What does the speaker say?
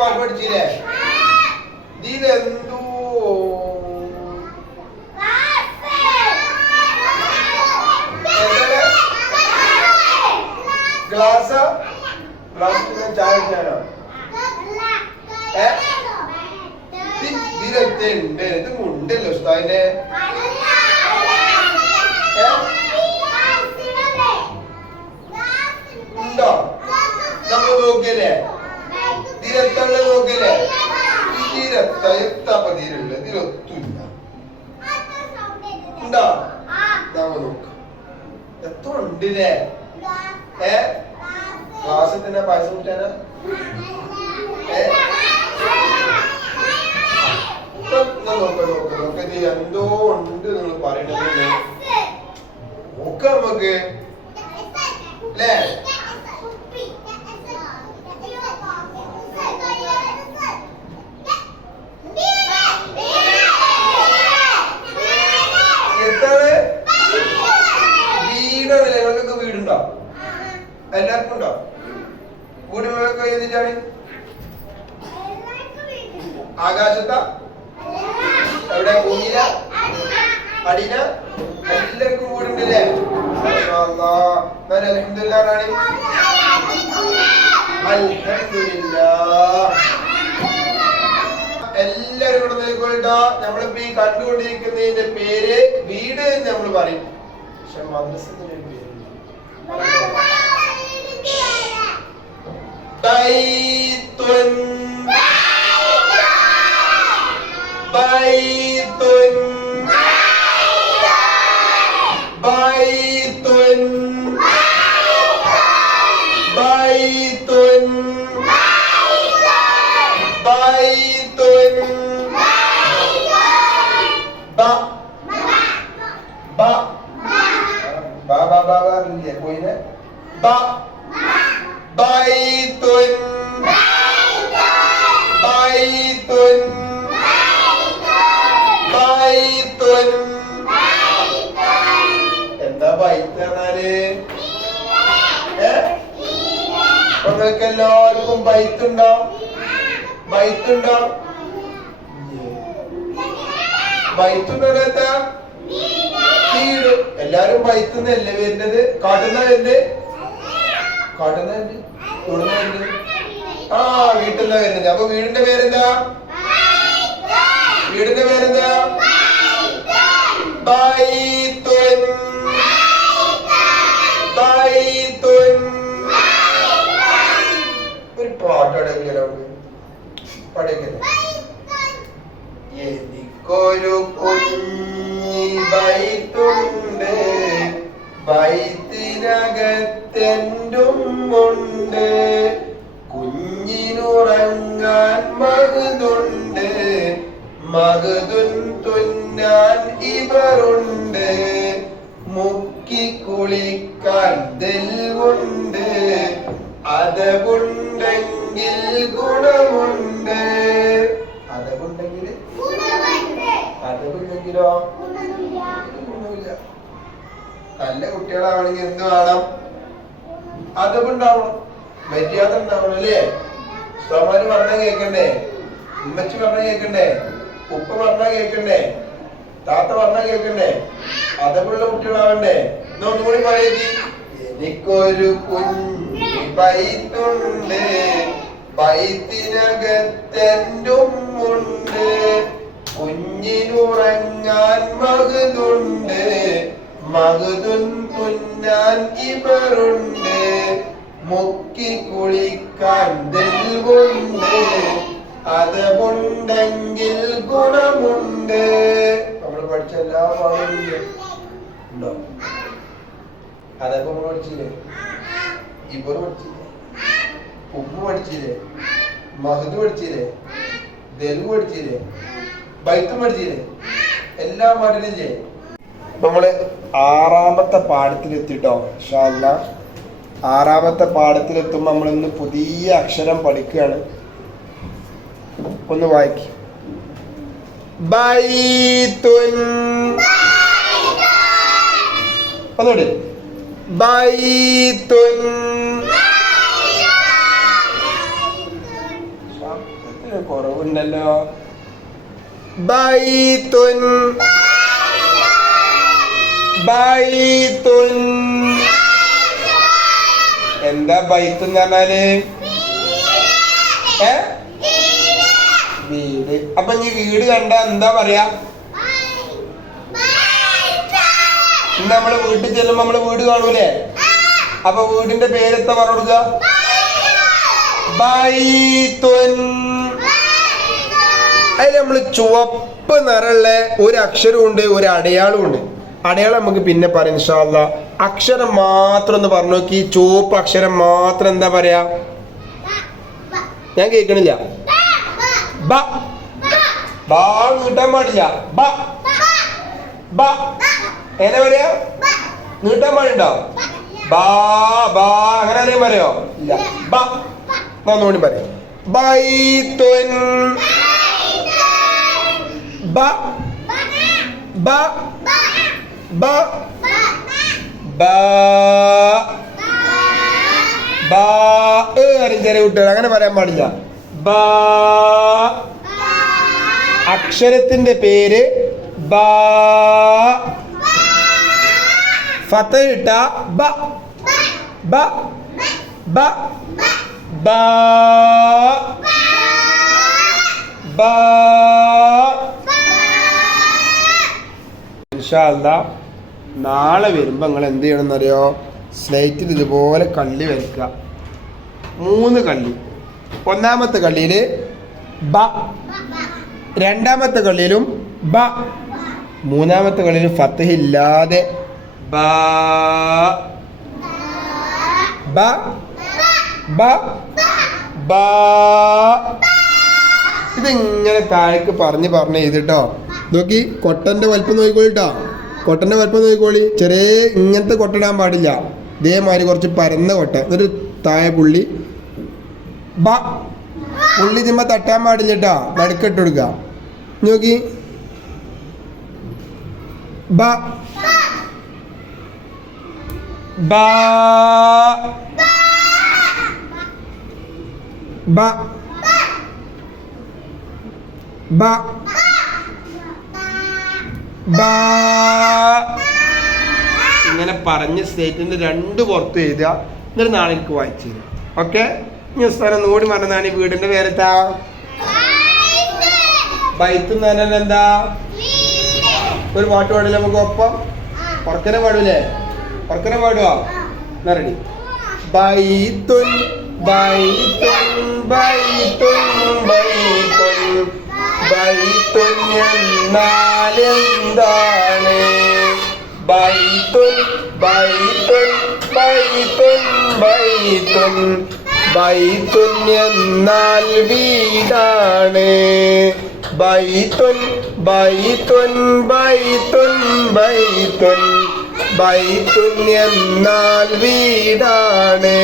പാട്ട് പഠിച്ചില്ലേ? ഇതെന്തോ ഗ്ലാസ് ഗ്ലാസ് ചായ കുടിക്കാനോ? ഇതിലെത്തുണ്ട്. ഇത് മുണ്ടല്ലോ ഉസ്താദിന്റെ. ഉണ്ടോ? നമ്മൾ നോക്കിയല്ലേ? ഇതിലെത്തുള്ള നോക്കിയല്ലേ? എത്താപ്പ തീരുണ്ട്. ഇതിലൊത്തുമില്ല. ഉണ്ടോ? നമ്മ നോക്കാം. എത്ര ഉണ്ടില്ലേ? ക്ലാസ്സിൽ തന്നെ പായസം കുടിക്കാനാ? നോക്ക എന്തോ ഉണ്ട് നിങ്ങൾ പറയണത്. നോക്ക നമുക്ക് അല്ലേ? എന്താണ് വീടല്ലേ? ഞങ്ങൾക്കൊക്കെ വീടുണ്ടോ? എല്ലാവർക്കും ഉണ്ടോ? വീടുകളൊക്കെ ഏതിട്ടാണ്? ആകാശത്താ? എവിടെ? ഭൂമിയില? അടിയില? എല്ലാവർക്കും വീടുണ്ടല്ലേ? അൽഹംദുലില്ലാ റാണി. അൽഹംദുലില്ലാ. എല്ലാരും കൂടെ നോക്കിക്കോട്ടോ. നമ്മളിപ്പോ ഈ കണ്ടുകൊണ്ടിരിക്കുന്നതിന്റെ പേര് വീട് എന്ന് നമ്മൾ പറയും. പക്ഷെ മദ്രസത്തിന്റെ പേര് ബൈത്തുൻ ബൈത്തുൻ ബൈത്തുൻ ബൈത്തുൻ ബൈത്തുൻ ബ ബ ബ ബ ബ ഇല്ലേ കോയിനെ? ബ ബൈത്തുൻ ബൈത്തുൻ ബൈത്തുൻ. എന്താ ബൈത്ത് പറഞ്ഞാല്? നിങ്ങൾക്ക് എല്ലാവർക്കും ബൈത്തുണ്ടോ? ബൈത്തുണ്ടോ? ബൈത്തുണ്ടോ? വീട്. എല്ലാരും ബൈത്തുന്നല്ലേ വരുന്നത്? കാട്ടുന്ന വരുന്നത്? കാട്ടുന്ന വരുന്നത്? ഇവിടുന്ന് വരുന്നത്? ആ വീട്ടിൽ നിന്നാ വരുന്നത്. അപ്പൊ വീടിന്റെ പേരെന്താ? വീടിന്റെ പേരെന്താ? ബൈത്തുൻ ബൈത്തുൻ. ഒരു പാട്ടടക്കിയാലോ? പഠിക്കുന്നത് എനിക്കൊരു കുഞ്ഞി ബൈത്തുണ്ട്, ബൈത്തിനകത്തെന്റുമുണ്ട്, കുഞ്ഞിനുറങ്ങാൻ മഹദുണ്ട്, മഹദുൻ തുന്നാൻ ഇവരുണ്ട്, മുക്കി കുളിക്കാൻ ദൽവുണ്ട്, അതവുണ്ടെങ്കിൽ ഗുണമുണ്ട്. അതവുണ്ടെങ്കിൽ അതവില്ലെങ്കിലോ ഗുണമില്ല. നല്ല കുട്ടികളാവണമെങ്കിൽ എന്ത് വേണം? അതവുണ്ടാവണം, മര്യാദ ഉണ്ടാവണം അല്ലേ? ഉസ്താദ്മാര് പറഞ്ഞാൽ കേൾക്കണ്ടേ? ഉമ്മച്ചി പറഞ്ഞാൽ കേൾക്കണ്ടേ? ഉപ്പ പറഞ്ഞാൽ കേൾക്കണ്ടേ? താത്ത പറഞ്ഞാൽ കേൾക്കണ്ടേ? അതവുള്ള കുട്ടികളാവണ്ടേ? ഒന്നുകൂടി പറയേണ്ടി. എനിക്കൊരു കുഞ്ഞി ബൈത്തുണ്ട്, ബൈത്തിനകത്തെന്റുമുണ്ട്, കുഞ്ഞിനുറങ്ങാൻ മഹദുണ്ട്, മഹദുൻ തുന്നാൻ ഇവരുണ്ട്, മുക്കി കുളിക്കാൻ ദൽവുണ്ട്, അതവുണ്ടെങ്കിൽ ഗുണമുണ്ട്. നമ്മള് പഠിച്ച എല്ലാ പാടും ഉണ്ടോ? അതൊക്കെ നമ്മൾ പഠിച്ചില്ലേ? ഇവർ പഠിച്ചില്ലേ? ഉപ്പ് പഠിച്ചില്ലേ? മഹദ് പഠിച്ചില്ലേ? ദൽവ് പഠിച്ചില്ലേ? ബൈത്തും പഠിച്ചില്ലേ? എല്ലാം പാടില്ലേ? നമ്മള് 6ാമത്തെ പാഠത്തിലെത്തിട്ടോ. ഇൻഷാ അല്ലാഹ് 6ാമത്തെ പാഠത്തിലെത്തുമ്പോ നമ്മളിന്ന് പുതിയ അക്ഷരം പഠിക്കുകയാണ്. ഒന്ന് വായിക്കും. ബൈത്തുൻ. ഒന്നുകൂടി. ബൈത്തുൻ. ഉണ്ടല്ലോ. ബൈത്തുൻ ബൈത്തുൻ. എന്താ ബൈത്ത് എന്ന് പറഞ്ഞാല്? വീട്. അപ്പൊ നീ വീട് കണ്ട എന്താ പറയാ? നമ്മള് വീട്ടിൽ ചെല്ലുമ്പോ നമ്മള് വീട് കാണൂലേ? അപ്പൊ വീടിന്റെ പേരെന്താ പറഞ്ഞു കൊടുക്കുക? ബൈത്തുൻ. അതിൽ നമ്മള് ചുവപ്പ് നിറമുള്ള ഒരു അക്ഷരമുണ്ട്, ഒരു അടയാളമുണ്ട്. അടയാളം നമുക്ക് പിന്നെ പറയാം ഇൻഷാ അല്ലാഹ്. അക്ഷരം മാത്രം ഒന്ന് പറഞ്ഞു നോക്കി. ചുവപ്പ് അക്ഷരം മാത്രം എന്താ പറയാ? ഞാൻ കേൾക്കണില്ല. ബ. ബാ നീട്ടാൻ പാടില്ല. ബ ബ. എങ്ങനെ പറയാ? നീട്ടാൻ പാടുണ്ടോ? ബാ ബാ അങ്ങനെ അറിയാൻ പറയോ? ഇല്ല. ബ. ഒന്നുകൂടി പറയാം. ബൈത്തുൻ. ബ ബ ബ ബ ബ. ചെറിയ കുട്ടികൾ അങ്ങനെ പറയാൻ പാടില്ല. ബ. അക്ഷരത്തിന്റെ പേര് ബ. ഫതഹ് ഇട്ട ബ ബ ബ ബ ബ. ഇൻഷാ അല്ലാഹ് നാളെ വരുമ്പോ നിങ്ങൾ എന്ത് ചെയ്യണം എന്നറിയോ? സ്ലേറ്റിൽ ഇതുപോലെ കള്ളി വരയ്ക്കുക. 3 കള്ളി. ഒന്നാമത്തെ കള്ളിയില് ബ, രണ്ടാമത്തെ കള്ളിയിലും ബ, മൂന്നാമത്തെ കള്ളിയിൽ ഫതഹ് ഇല്ലാതെ ബ ബ ബ ബ. ഇതിങ്ങനെ താഴേക്ക് പറഞ്ഞ് ചെയ്തിട്ടോ. നോക്കി കൊട്ടന്റെ വലിപ്പം നോക്കിക്കോളിട്ടോ. കൊട്ടന്റെ വലിപ്പം നോക്കിക്കോളി. ചെറിയ ഇങ്ങനത്തെ കൊട്ടിടാൻ പാടില്ല. ഇതേമാതിരി കുറച്ച് പരന്ന കൊട്ട. എന്നിട്ട് താഴെ പുള്ളി ബ. പുള്ളി ഇതിമ്മ തട്ടാൻ പാടില്ല കേട്ടോ. നടുക്കിട്ട് കൊടുക്കുക. നോക്കി ബ ബ ബ ബ ബ. ഇങ്ങനെ പറഞ്ഞ് സ്റ്റേറ്റിന്റെ 2 പുറത്ത് എഴുതുക. എന്നിട്ട് നാളെ എനിക്ക് വായിച്ചു തരാം. ഓക്കെ. ഇനി സ്ഥലം ഒന്നുകൂടി പറഞ്ഞതാണ്. ഈ വീടിന്റെ പേരെത്താ? ബൈത്ത് എന്ന് പറഞ്ഞാൽ എന്താ? ഒരു പാട്ട് പാടില്ല നമുക്ക് ഒപ്പം? ഉറക്കനെ പാടൂലേ? ഉറക്കനെ പാടുവാ? റെഡി. ബൈത്തുൻ ബൈത്തുൻ ബൈത്തുൻ ബൈത്തുൻ. ബൈത്തുൻ എന്നാൽ എന്താണ്? ബൈത്തുൻ ബൈത്തുൻ ബൈത്തുൻ ബൈത്തുൻ. ബൈത്തുൻ എന്നാൽ വീടാണ്. ബൈത്തുൻ ബൈത്തുൻ ബൈത്തുൻ ബൈത്തുൻ. ബൈത്തുൻ എന്നാൽ വീടാണ്.